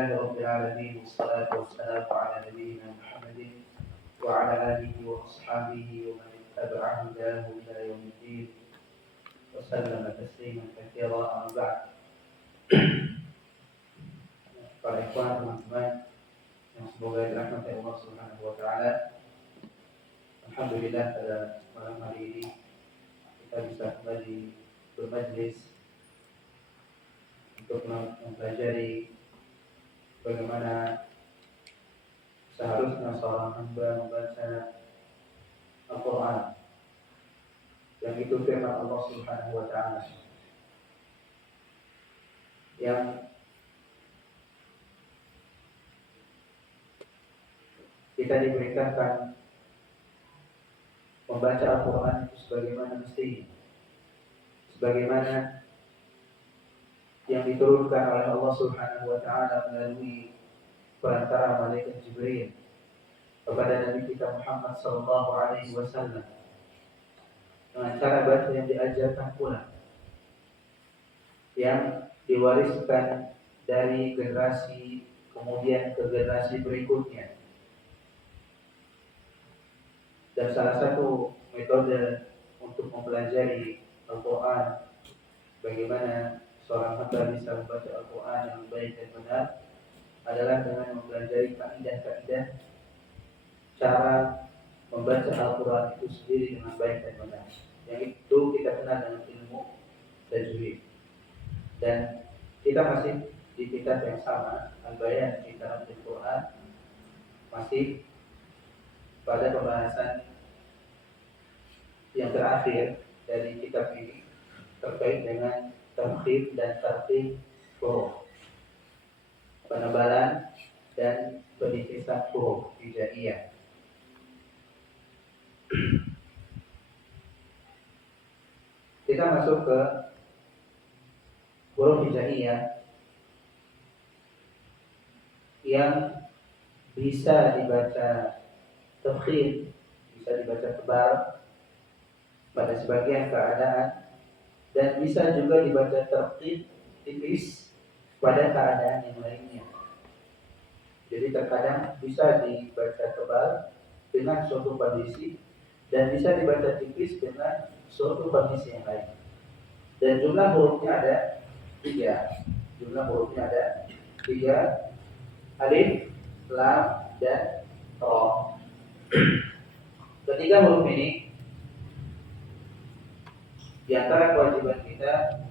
لله رب العالمين والصلاة والسلام على نبينا محمد وعلى آله وأصحابه ومن اتبع هداه إلى يوم الدين وسلم تسليما كثيرا. أما بعد. Para ikhwan, teman-teman yang semoga dirahmati Allah Subhanahu wa taala. Alhamdulillah pada malam hari ini kita bisa kembali bermajlis untuk mempelajari bagaimana seharusnya seorang hamba membaca Al-Quran, yang itu firman Allah Subhanahu wa taala yang kita diperintahkan membaca Al-Quran itu sebagaimana mestinya, sebagaimana yang diturunkan oleh Allah Subhanahu wa taala melalui perantara malaikat Jibril kepada Nabi kita Muhammad sallallahu alaihi wasallam, dengan cara baca yang diajarkan pula, yang diwariskan dari generasi kemudian ke generasi berikutnya. Dan salah satu metode untuk mempelajari Al-Quran, bagaimana seorang hamba bisa membaca Al-Quran yang baik dan benar, adalah dengan mempelajari kaidah-kaidah cara membaca Al-Quran itu sendiri dengan baik dan benar. Yang itu kita kenal dengan ilmu tajwid. Dan kita masih di kitab yang sama, Al-Bayan fi Tartil Quran, masih pada pembahasan yang terakhir dari kitab ini terkait dengan tartib dan tartib huruf, penebalan dan penipisan huruf hijaiyah. Kita masuk ke huruf hijaiyah yang bisa dibaca tafkhim, bisa dibaca tebal pada sebagian keadaan, dan bisa juga dibaca tertib tipis pada keadaan yang lainnya. Jadi terkadang bisa dibaca tebal dengan suatu kondisi dan bisa dibaca tipis dengan suatu kondisi yang lain. Dan jumlah hurufnya ada 3. Jumlah hurufnya ada 3: alif, lam, dan ra. Ketiga huruf ini di antara kewajiban kita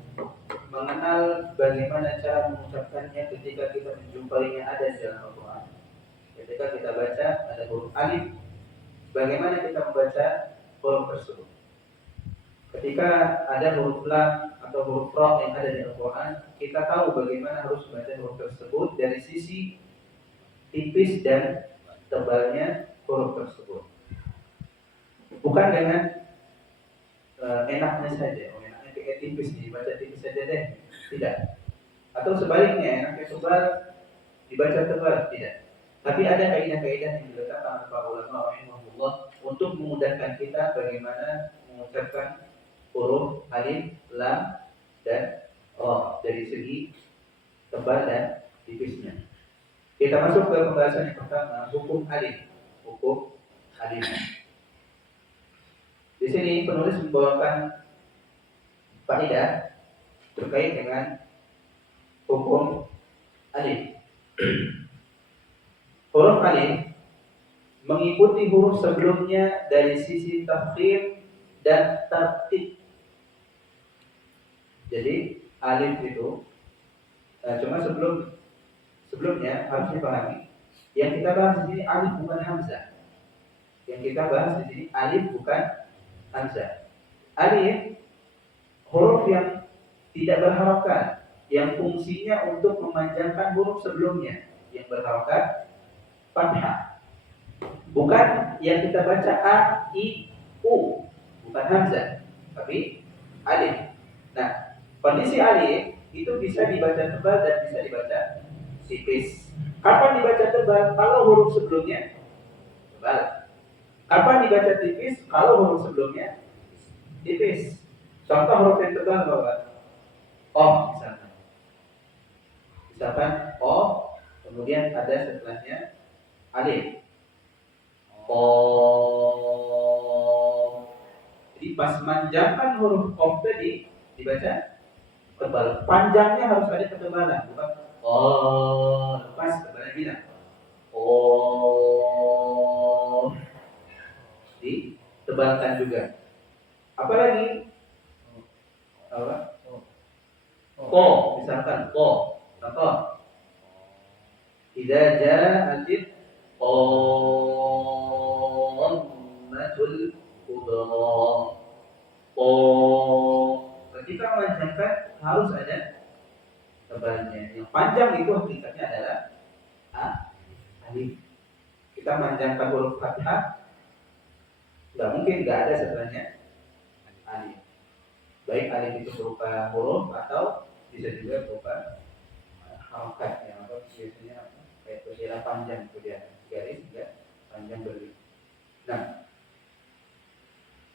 mengenal bagaimana cara mengucapkannya ketika kita menjumpainya ada di dalam Al-Quran. Ketika kita baca ada huruf alif, bagaimana kita membaca huruf tersebut. Ketika ada huruf lam atau huruf ra yang ada di Al-Quran, kita tahu bagaimana harus membaca huruf tersebut dari sisi tipis dan tebalnya huruf tersebut. Bukan dengan enaknya saja, enaknya kayak tipis nih, baca tipis saja deh, tidak. Atau sebaliknya, enaknya tebal, dibaca tebal, tidak. Tapi ada kaidah-kaidah yang diletakkan oleh para ulama rahimahullah untuk memudahkan kita bagaimana mengucapkan huruf alif, lam, dan ra dari segi tebal dan tipisnya. Kita masuk ke pembahasan yang pertama, hukum alif. Hukum alif. Di sini penulis membawakan faedah terkait dengan hukum alif. Huruf alif mengikuti huruf sebelumnya dari sisi tafkhim dan tartib. Jadi alif itu cuma sebelumnya harus dipahami. Yang kita bahas di sini alif bukan hamzah. Yang kita bahas di sini alif bukan hamzah. Alif huruf yang tidak berharokat, yang fungsinya untuk memanjangkan huruf sebelumnya yang berharokat fathah. Bukan yang kita baca a, i, u, bukan hamzah, tapi alif. Nah, kondisi alif itu bisa dibaca tebal dan bisa dibaca tipis. Kapan dibaca tebal? Kalau huruf sebelumnya tebal. Kapan dibaca tipis? Kalau huruf sebelumnya tipis. Contoh huruf yang tebal bahwa misalkan o, Kemudian ada setelahnya alif. Qaf. Jadi pas manjangkan huruf qaf tadi dibaca tebal. Panjangnya harus ada ketebalan, bukan lepas tebalnya bilang. Ditebalkan juga. Apalagi apa? Ko, misalkan ko. Contoh. Idza ja'atit qammatul kubra. Ko. Ketika memanjangkan harus ada tebalnya. Yang panjang itu hakikatnya adalah alif. Kita manjangkan huruf fathah, nggak mungkin nggak ada setelahnya alif. Baik alif itu berupa huruf atau bisa juga berupa harokat yang atau biasanya kayak persila panjang kemudian garis juga panjang berlebih. Nah,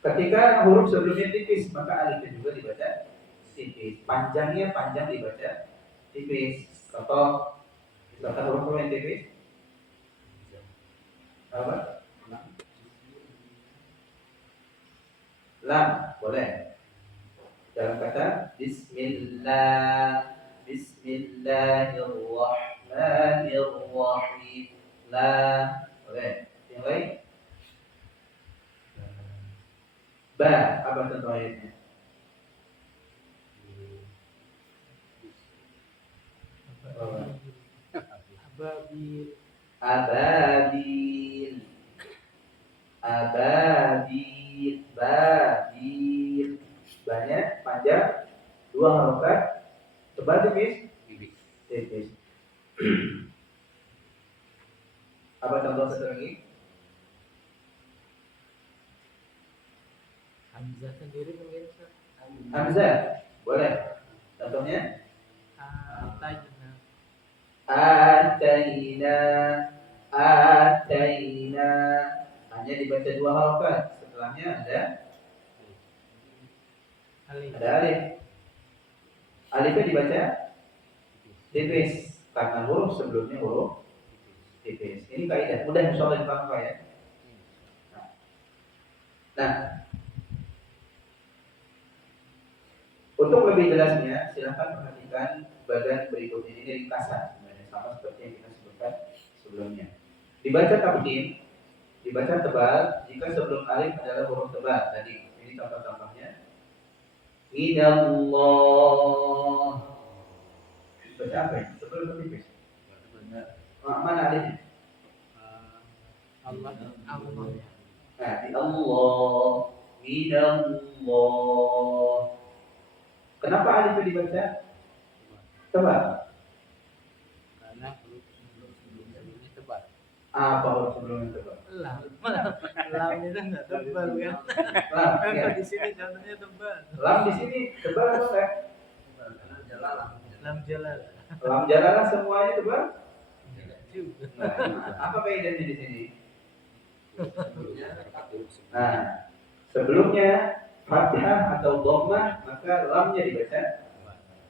ketika huruf sebelumnya tipis maka alifnya juga dibaca tipis. Panjangnya panjang dibaca tipis. Contoh misalkan huruf yang tipis apa? Lam boleh. Dalam kata Bismillah, Bismillahirrahmanirrahim. La boleh. Yang lain? Ba apa contoh ayatnya? Ababil. Ababil. Babil. Banyak, panjang, dua harokat, tebal tipis. Tipis. Apa contoh satu lagi? Hamzah sendiri mungkin. Hamzah, boleh. Contohnya? Ataina. Ataina. Hanya dibaca dua harokat. Setelahnya ada alif. Alifnya dibaca tipis karena huruf sebelumnya huruf tipis. Ini kaidah mudah insyaallah dipahami ya. Nah, untuk lebih jelasnya silahkan perhatikan bagian berikut ini ringkasan sebenarnya sama seperti yang kita sebutkan sebelumnya. Dibaca takdim, dibaca tebal jika sebelum alif adalah huruf tebal tadi. Ini contoh-contohnya. Minallah. Baca apa ya? Tebal atau tipis? Mana alifnya? Allah. Nah, di Allah. Minallah. Kenapa alif itu dibaca tebal? Karena huruf sebelumnya tebal. Apa huruf sebelumnya tebal? Lam. Lam itu enggak tebal kan? Lam. Ya. Di sini contohnya tebal. Lam di sini tebal atau enggak? Lam jalal. Lam jalalah semuanya tebal? Juga. Nah, apa bedanya di sini? Nah, sebelumnya fathah atau dhammah maka lamnya dibaca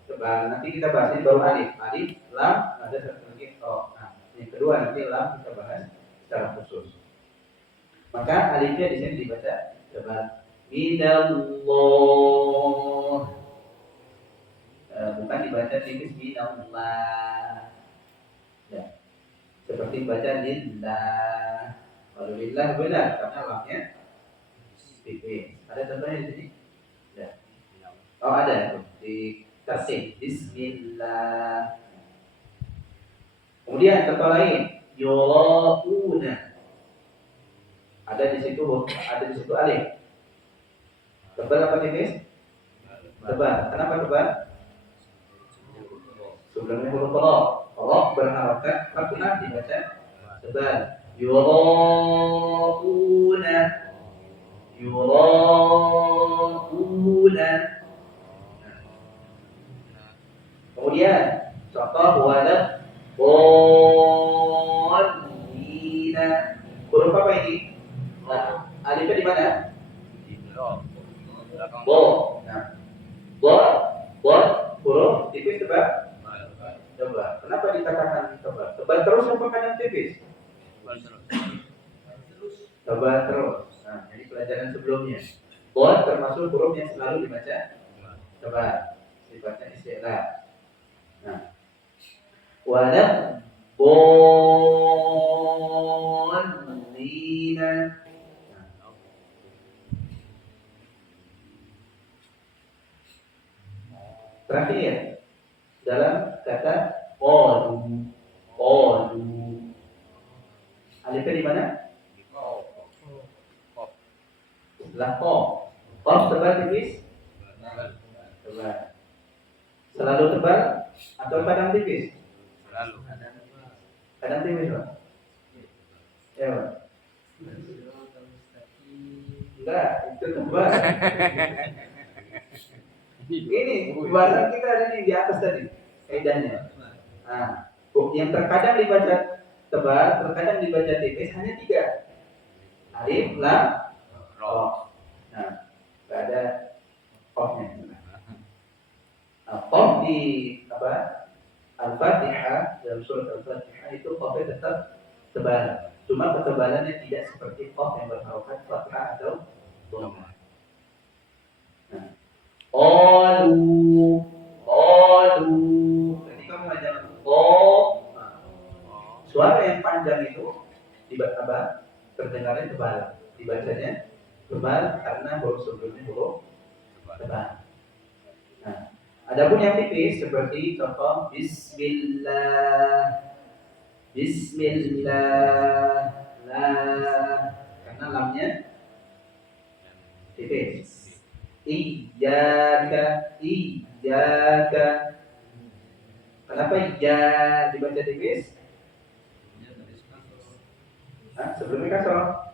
tebal. Nanti kita bahas ini baru alif, lam, ada satu lagi Nah, yang kedua nanti lam kita bahas secara khusus. Maka alifnya di sini dibaca tebal. Minallah. Bukan dibaca tipis minallah. Ya. Seperti baca lillah. Kalau lillah benar karena lamnya tipis. Ada contohnya di sini? Ya. Oh ada di tasik. Bismillah. Kemudian contoh lain, yurauna. Ada di situ alif. Tebal apa tipis? Tebal. Kenapa tebal? Sebelumnya huruf ra berharokat fathah dibaca tebal. Yurauna. Kemudian contoh walad dallina. Huruf apa ini? Nah, alifnya di mana? Bo. Nah, bo huruf tipis tebal. Coba, kenapa dikatakan tebal? tebal terus apa kadang tipis? Tebal terus. Tebal terus. Nah, ini pelajaran sebelumnya. Bod termasuk huruf yang selalu dibaca tebal. Sifatnya istilah. Nah, walam bolina. Terakhir dalam kata qalu. Alifnya di mana? Setelah qaf. Qaf tebal tipis? Tebal. Selalu tebal atau kadang tipis? Selalu. Kadang tipis, Pak? Ya, Pak? Enggak, itu tebal. Ini bahasan kita ada di atas tadi kaidahnya. Nah, yang terkadang dibaca tebal, terkadang dibaca tipis hanya 3. Alif, lam, ra. Nah, enggak ada qafnya. Nah, qaf di Al-Fatihah, dalam surat Al-Fatihah itu qafnya tetap tebal. Cuma ketebalannya tidak seperti qaf yang berharokat fathah atau dhamma. Nah, qalu. Ketika mengajar suara yang panjang itu terdengarnya tebal, dibacanya tebal karena huruf sebelumnya huruf tebal. Nah, adapun yang tipis seperti contoh Bismillah, karena lamnya tipis. Iyyaka. Kenapa ya dibaca tipis? Sebelumnya kasroh.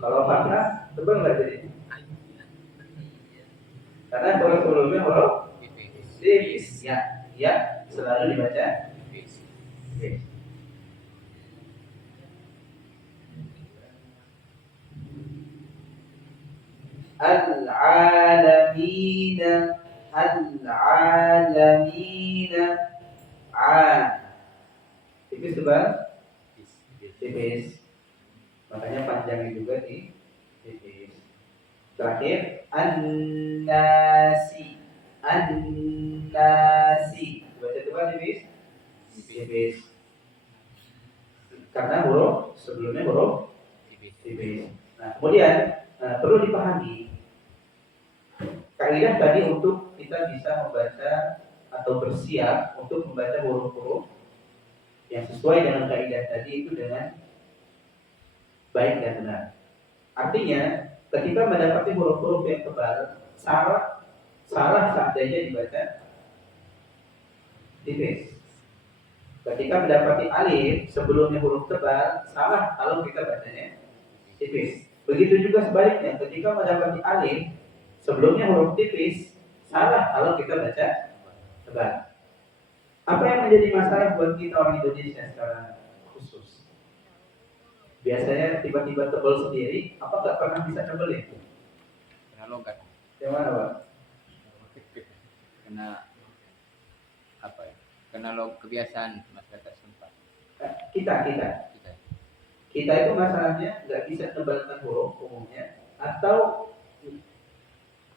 Kalau fathah tebal nggak jadi? Karena huruf sebelumnya huruf tipis. Ya selalu dibaca tipis. Al-alamina. Tipis tebal? Tipis. Makanya panjangnya juga di tipis. Terakhir an-nasi. Baca tebal tipis? Tipis. Karena huruf sebelumnya huruf tipis. Nah, kemudian perlu dipahami kaidah tadi untuk kita bisa membaca atau bersiap untuk membaca huruf-huruf yang sesuai dengan kaidah tadi itu dengan baik dan benar. Artinya, ketika mendapati huruf-huruf yang tebal, salah seandainya dibaca tipis. Ketika mendapati alif sebelumnya huruf tebal, salah kalau kita bacanya tipis. Begitu juga sebaliknya, ketika mendapati alif sebelumnya huruf tipis, salah kalau kita baca tebal. Apa yang menjadi masalah buat kita orang Indonesia secara khusus? Biasanya tiba-tiba tebal sendiri, apa nggak pernah bisa tebal ya? Kena logat. Yang mana, Pak? Kena apa ya? Kena kebiasaan masyarakat setempat. Kita itu masalahnya nggak bisa tebalkan huruf umumnya, atau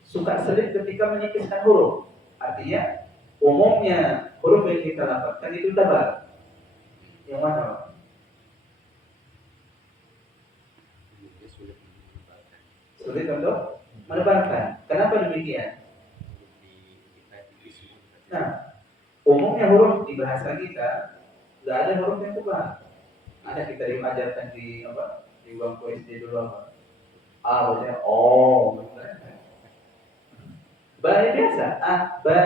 suka sulit ketika menipiskan huruf. Artinya umumnya huruf yang kita lafazkan itu tebal. Yang mana, Pak? Sulit untuk menebalkan. Kenapa demikian? Nah, umumnya huruf di bahasa kita nggak ada huruf yang tebal. Ada kita diajarkan di bangku SD dulu apa? A bacanya O. Ba biasa A, ba,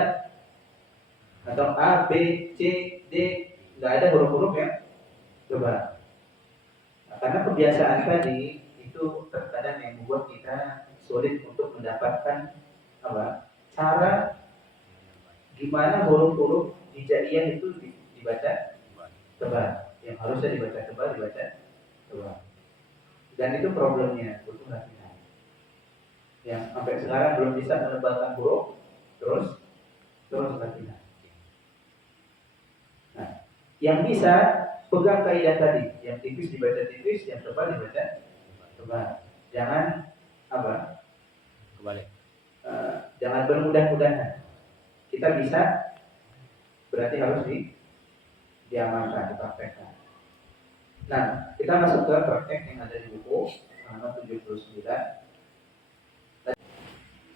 atau A, B, C, D, nggak ada huruf-huruf yang tebal. Nah, karena kebiasaan tadi itu terkadang yang membuat kita sulit untuk mendapatkan cara gimana huruf-huruf hijaiyah itu dibaca tebal. Yang harusnya dibaca tebal. Dan itu problemnya, butuh latihan. Yang sampai sekarang belum bisa menebalkan huruf, terus latihan. Nah, Yang bisa pegang kaidah tadi, yang tipis dibaca tipis, yang tebal dibaca tebal. Jangan apa? Kebalik. Jangan bermudah-mudahan. Kita bisa, berarti harus diamalkan, dipraktekkan. Nah, kita masuk ke praktek yang ada di buku halaman 79.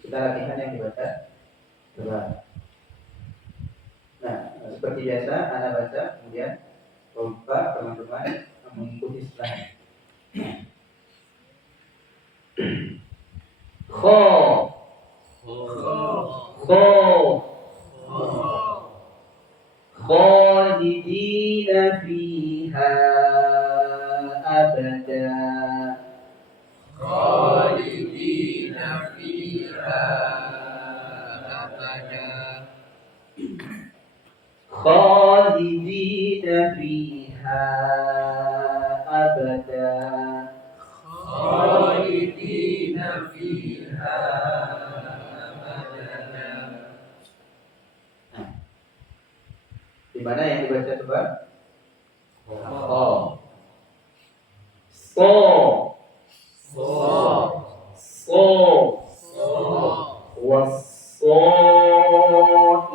Kita latihan yang dibaca tebal. Nah, seperti biasa, Anda baca, kemudian lupa teman-teman mengikuti setelahnya. Kho, kho, khalidina fiha abada. Khalidina fiha abada. Khalidina fiha abada. Khalidina fiha abada. Di mana yang dibaca coba? Kho. So, So. so, So.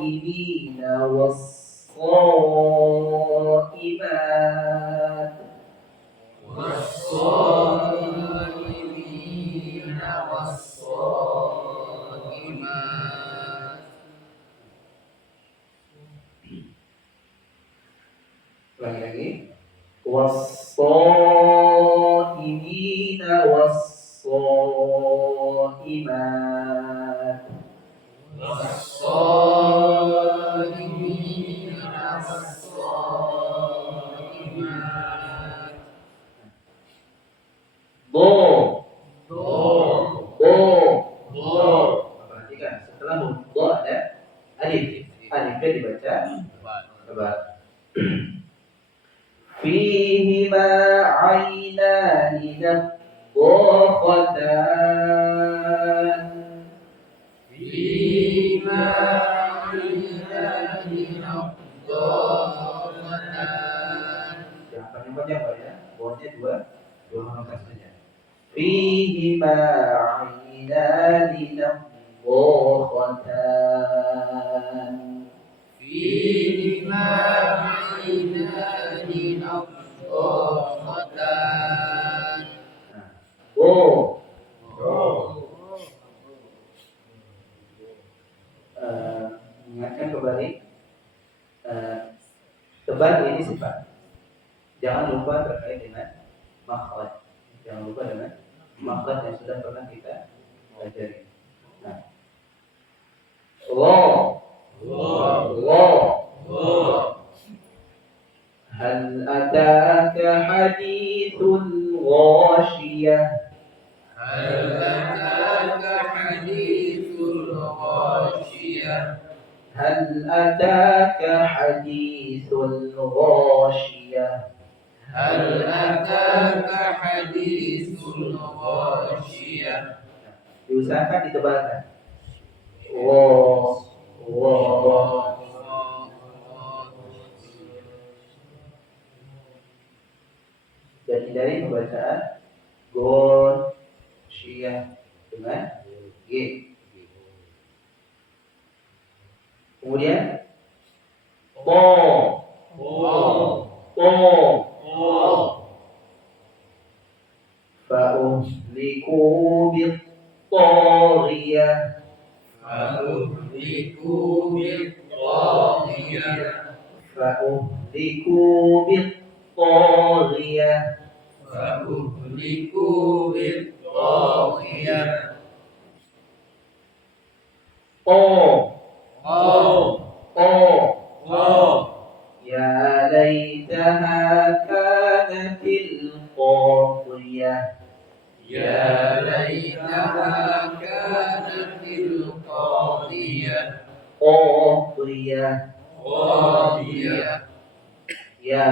was-saimina was-saimat. Was-saimina was-saimat. Ulangi lagi. Was-saimina was-saimat. Was-saimina was-saimat. Do, Do. do. Do. Perhatikan, setelah huruf do ada alif. Alifnya dibaca tebal. Fihima aynani nadhaqatan. Fima aynani nadhaqatan. Jangan panjang-panjang Pak ya. Bawahnya dua halaman saja. Fihima aynani nadhaqatan. Fihima aynani nadhaqatan. Go. Ingatkan kembali, tebal ini sifat. Jangan lupa terkait dengan makhraj. Jangan lupa dengan makhraj yang sudah pernah kita pelajari. Nah, lo. Hal ataka hadithul ghashiyah. Hal ataka hadithul ghashiyah. هل أتاك حديث الغاشية. هل أتاك حديث الغاشية. Diusahakan ditebalkan. Wow. Dan hindari pembacaan gon syia dengan g. Kemudian po. Fa'uhliku bit-taghiyah. Fa'uhliku bit-taghiyah. Fa'uhliku bit-taghiyah. Fa'uhliku bit-taghiyah. Ya laitaha kanatil qadiyah. Ya laitaha kanatil qadiyah. Qadiyah. Ya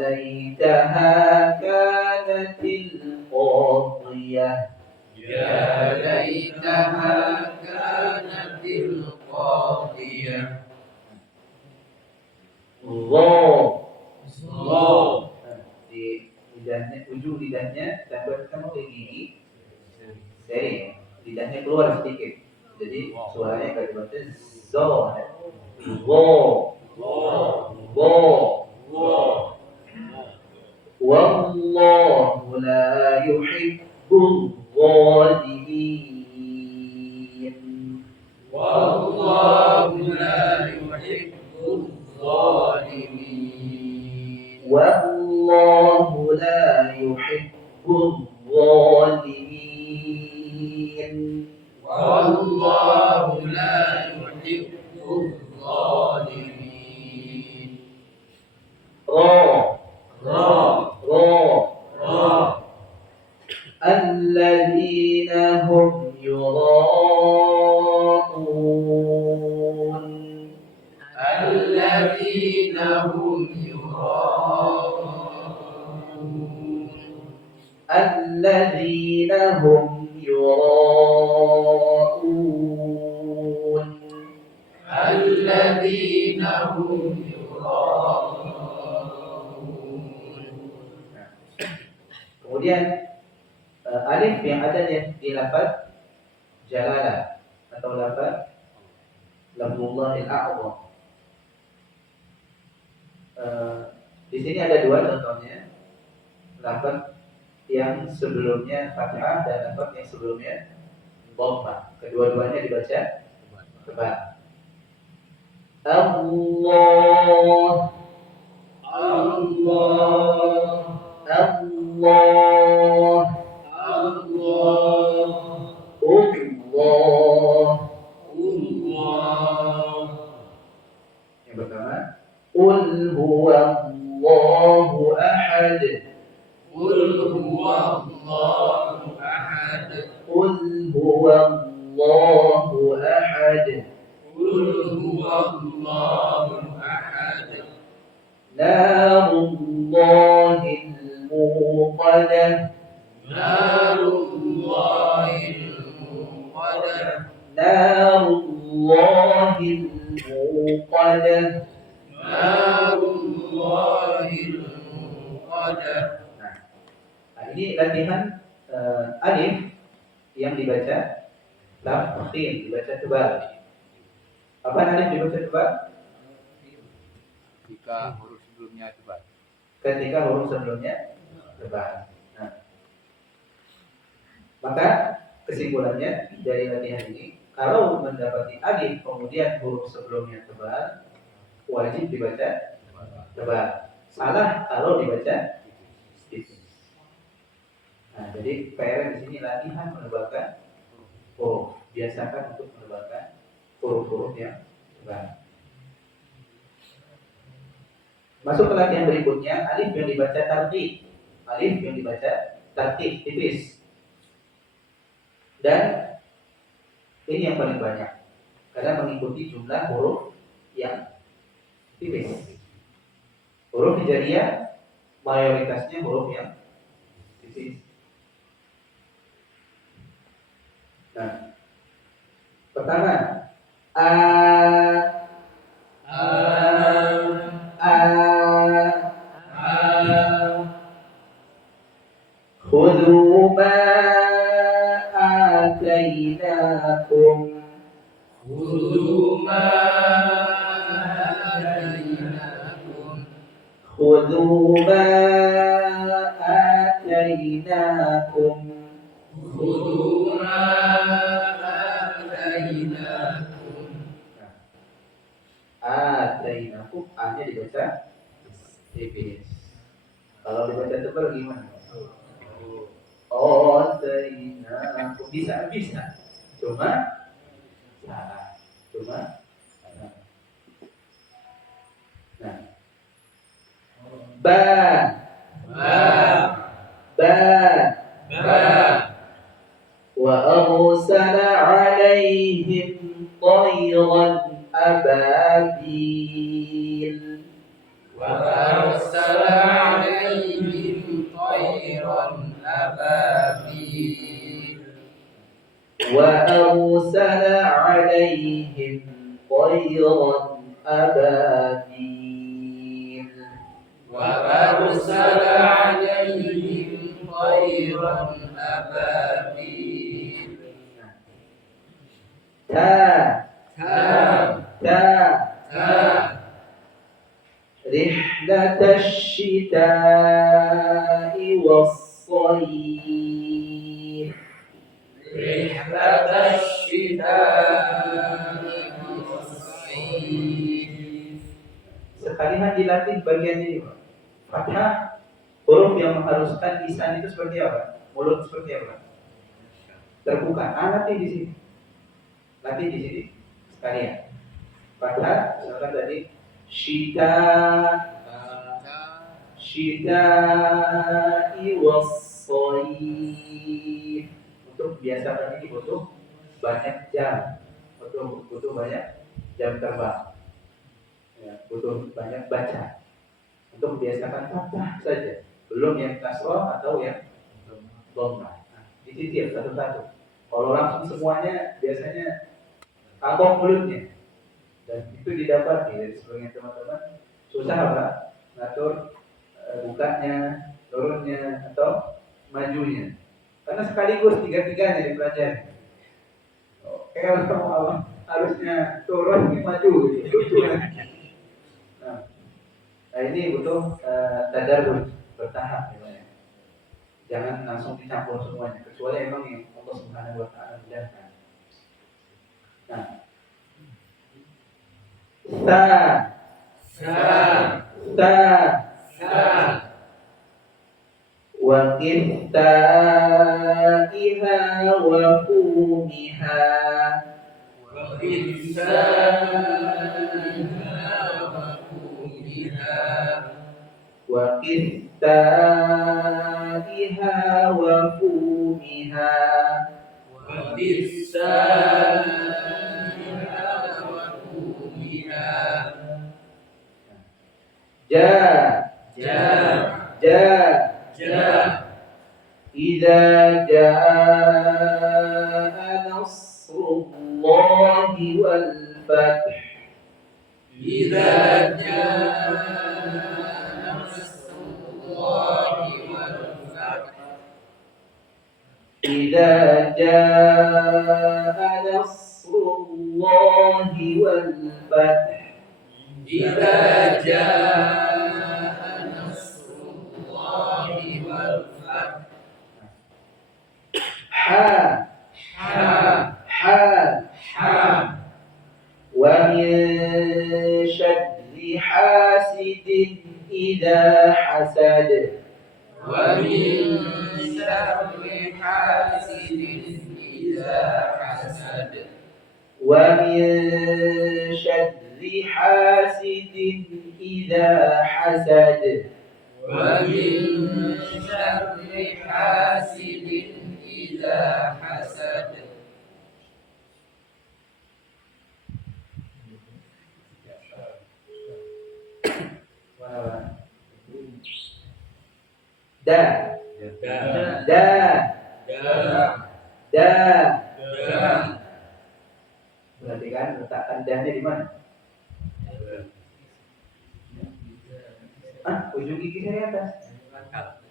laitaha kanatil qadiyah. Ya laitaha kanatil qadiyah. Zo. Di lidahnya, ujung lidahnya sampai ketemu ke gigi, seri, lidahnya keluar sedikit. Jadi suaranya nggak dibaca zo, go. Wallahu la yuhibbul zalimin. Wallahu la yuhibbul zalimin. Ra. Alladzina hum yura'un. Alladzina hum yura'un. Kemudian alif yang ada di lafaz jalalah atau lafaz lafzullahil a'zam. Di sini ada dua contohnya, lafaz yang sebelumnya fathah dan lafaz yang sebelumnya dhammah. Kedua-duanya dibaca tebal. Allah, yang pertama, Qul huwallahu ahad. Qul huwallahu ahad. Narullahil muqadah. Narullahil muqadah. Nah, ini latihan alif yang dibaca lam khin, dibaca tebal. Apa alif dibaca tebal? Jika huruf sebelumnya tebal. Ketika huruf sebelumnya tebal. Nah, maka kesimpulannya dari latihan ini, kalau mendapati alif kemudian huruf sebelumnya tebal, wajib dibaca tebal. Salah kalau dibaca tipis. Nah, jadi PR di sini latihan menebalkan huruf. Biasakan untuk menebalkan huruf-huruf yang tebal. Masuk ke latihan berikutnya, alif yang dibaca tartib. Alif yang dibaca tartib, tipis. Dan ini yang paling banyak, karena mengikuti jumlah huruf yang tipis. Huruf hijaiyah mayoritasnya huruf yang tipis. Nah, pertama, a, khudhu ma atainakum. Khudhu ma atainakum. Atainakum, A-nya dibaca tipis. Kalau dibaca tebal gimana? Atainakum, bisa. Cuma salah. Nah, ba. Wa arsala alaihim tayran ababil. Wa arsala alaihim tayran ababil. وأرسل عليهم طيرا أبابيل رحلة الشتاء والصيف رحلة الشتاء والصيف. Sekalian dilatih bagian ini, Pak. Fathah, huruf yang mengharuskan lisan itu seperti apa? Mulut seperti apa? Terbuka. Latih di sini. Latih di sini sekalian. Fathah, misalkan tadi Syita'i was-shayf. Untuk biasakan ini butuh banyak jam. Butuh banyak jam terbang. Ya, butuh banyak baca. Untuk membiasakan fathah saja. Belum yang kasroh atau yang dhammah. Nah, dicicil satu-satu. Kalau langsung semuanya biasanya kagok mulutnya. Dan itu didapati dari sebagian teman-teman susah apa? Ngatur bukanya, turunnya atau majunya. Karena sekaligus tiga-tiganya dipelajari. Kayak orang harusnya turun ini maju gitu. Lucu kan? Nah ini butuh tadarruj bertahap ya. Jangan langsung dicampur semuanya kecuali emang yang Allah Subhanahu wa taala mudahkan. Nah, wa qithaiha wa fumiha wa qithaiha wa fumiha Idza jaa nasrullahi wal fath. Idza jaa nasrullahi wal fath. Idza jaa nasrullahi wal fath. Idza jaa nasrullahi wal fath. Wa min syarri hasidin idza hasad. Wa min syarri hasidin idza hasad. Wa min syarri hasidin idza hasad. Wa min syarri hasidin idza hasad. Perhatikan letakkan dahnya di mana? Ujung gigi dari atas.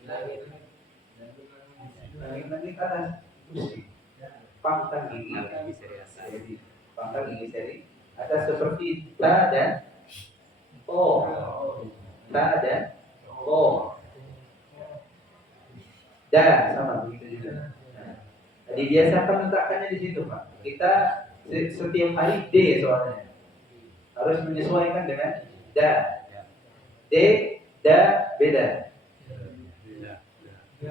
Langit atas. Pangkal gigi. Jadi pangkal gigi seri atas seperti ta dan o. Ta dan o. Da sama begitu juga. Nah, dibiasakan letakkannya di situ, Pak. Kita setiap hari D soalnya harus menyesuaikan dengan da. D, da, beda.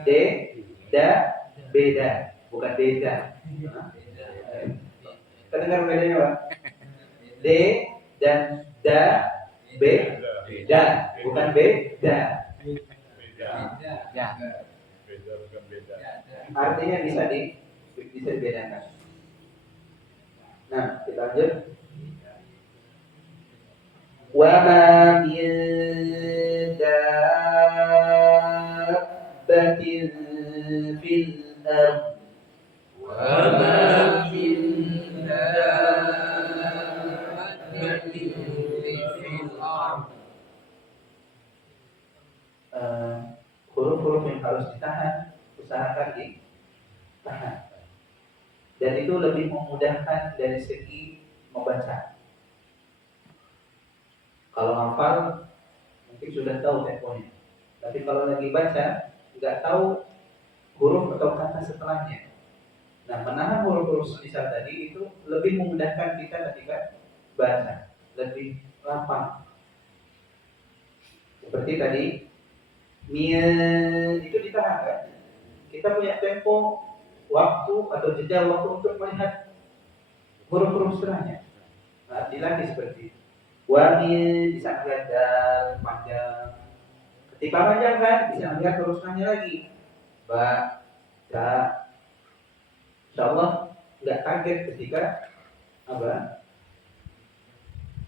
D, da, beda, bukan beda. Kita dengar bedanya, Pak? D dan da, beda, bukan beda. Artinya bisa dibedakan. Nah, kita lanjut. Wa ma min dabbatin fil ardh. Wa ma min dabbatin fil ardh. harus ditahan, usahakan ditahan. Dan itu lebih memudahkan dari segi membaca. Kalau hafal mungkin sudah tahu temponya, tapi kalau lagi baca nggak tahu huruf atau kata setelahnya. Nah, menahan huruf-huruf semisal tadi itu lebih memudahkan kita ketika baca, lebih lapang. Seperti tadi, itu ditahan kan? Kita punya tempo waktu atau jeda waktu untuk melihat huruf-huruf setelahnya. Nah, dilatih seperti itu. Bisa melihat dal panjang. Ketika panjang kan bisa melihat huruf setelahnya lagi. Ba, ta. Insyaallah nggak kaget ketika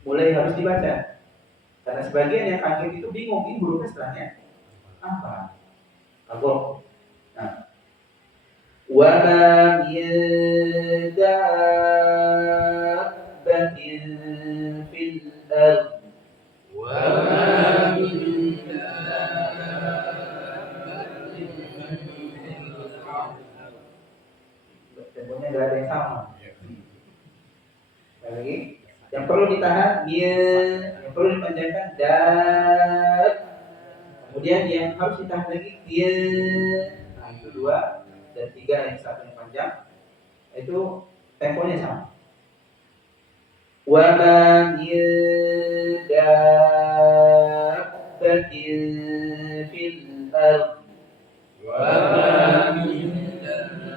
mulai harus dibaca. Karena sebagian yang kaget itu bingung ini hurufnya setelahnya apa. Nah, wa ma min dabbatin fil ardh wa ma min dabbatin fil ardh. Temponya nggak ada yang sama. Lagi, yang perlu ditahan yang perlu dipanjangkan dab. Kemudian yang harus ditahan lagi nah itu 2 dan 3, yang satu yang panjang itu temponya sama. Wa ma min dabbatin fil ardh wa ma min dabbatin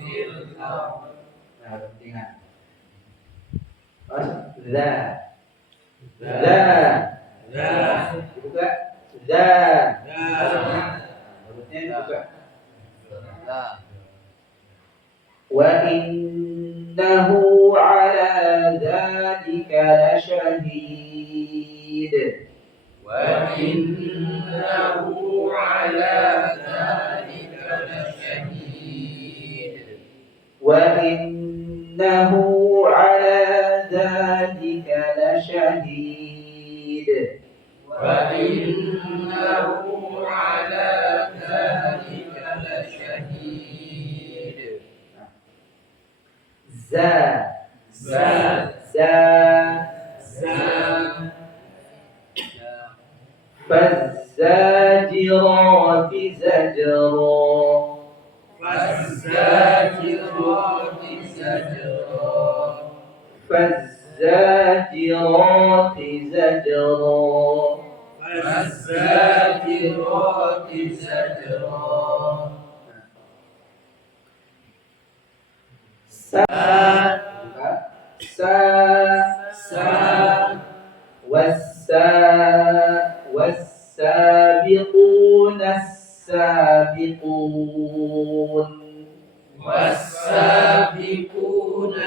fil ardh. Nah, pentingan. Dibuka mulutnya dibuka. Wa innahu ala dzalika lasyahid. Wa innahu ala dzalika lasyahid. Wa innahu ala dzalika lasyahid. Wa innahu ala dzalika lasyahid. فالزاجرات زجرا فالزاجرات زجرا فالزاجرات زجرا فالزاجرات زجرا. والسابقون السابقون والسابقون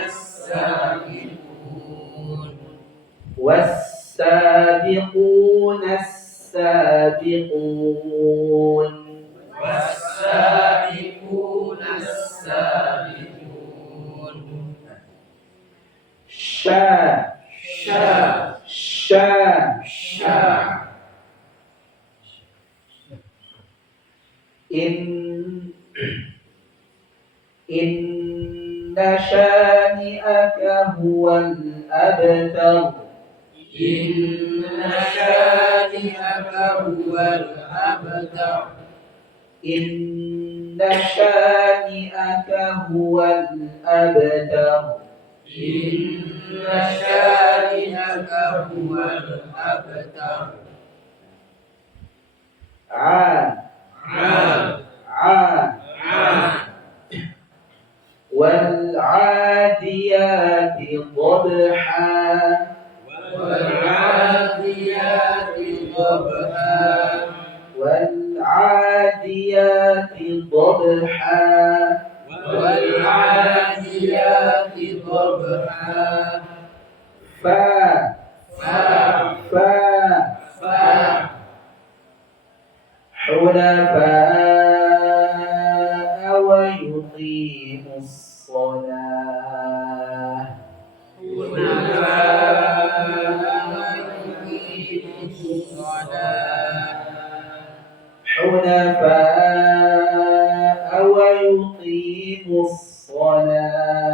السابقون والسابقون السابقون والسابقون السابقون. إن شانئك هو الأبتر. إن شانئك هو الأبتر. إن شانئك هو الأبتر. إن شانئك هو الأبتر. والعاديات ضبحا. والعاديات ضبحا. والعاديات ضبحا. والعاديات ضبحا. حنفاء ويقيم الصلاة. حنفاء ويقيم الصلاة. ويقيموا الصلاة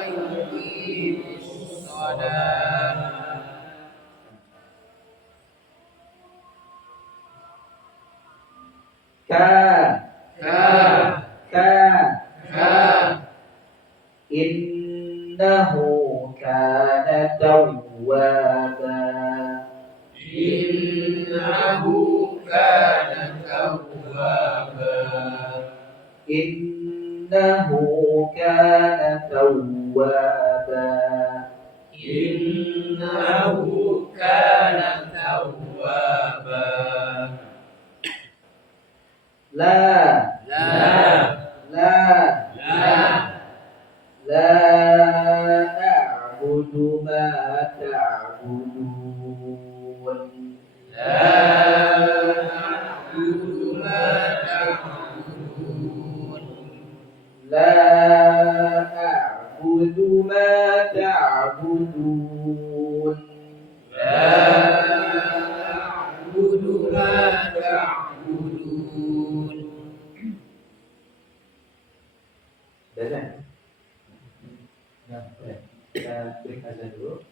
ويقيموا الصلاة كان كان إنه كان توابا إنه كان توابا إنه كان توابا إنه كان توابا لا لا لا لا لا أعبد ما تعبدون لا أعبد ما تعبدون لا أعبد ما تعبدون لا أعبد ما تعبدون Sudah kan? Nah, kita break aja dulu.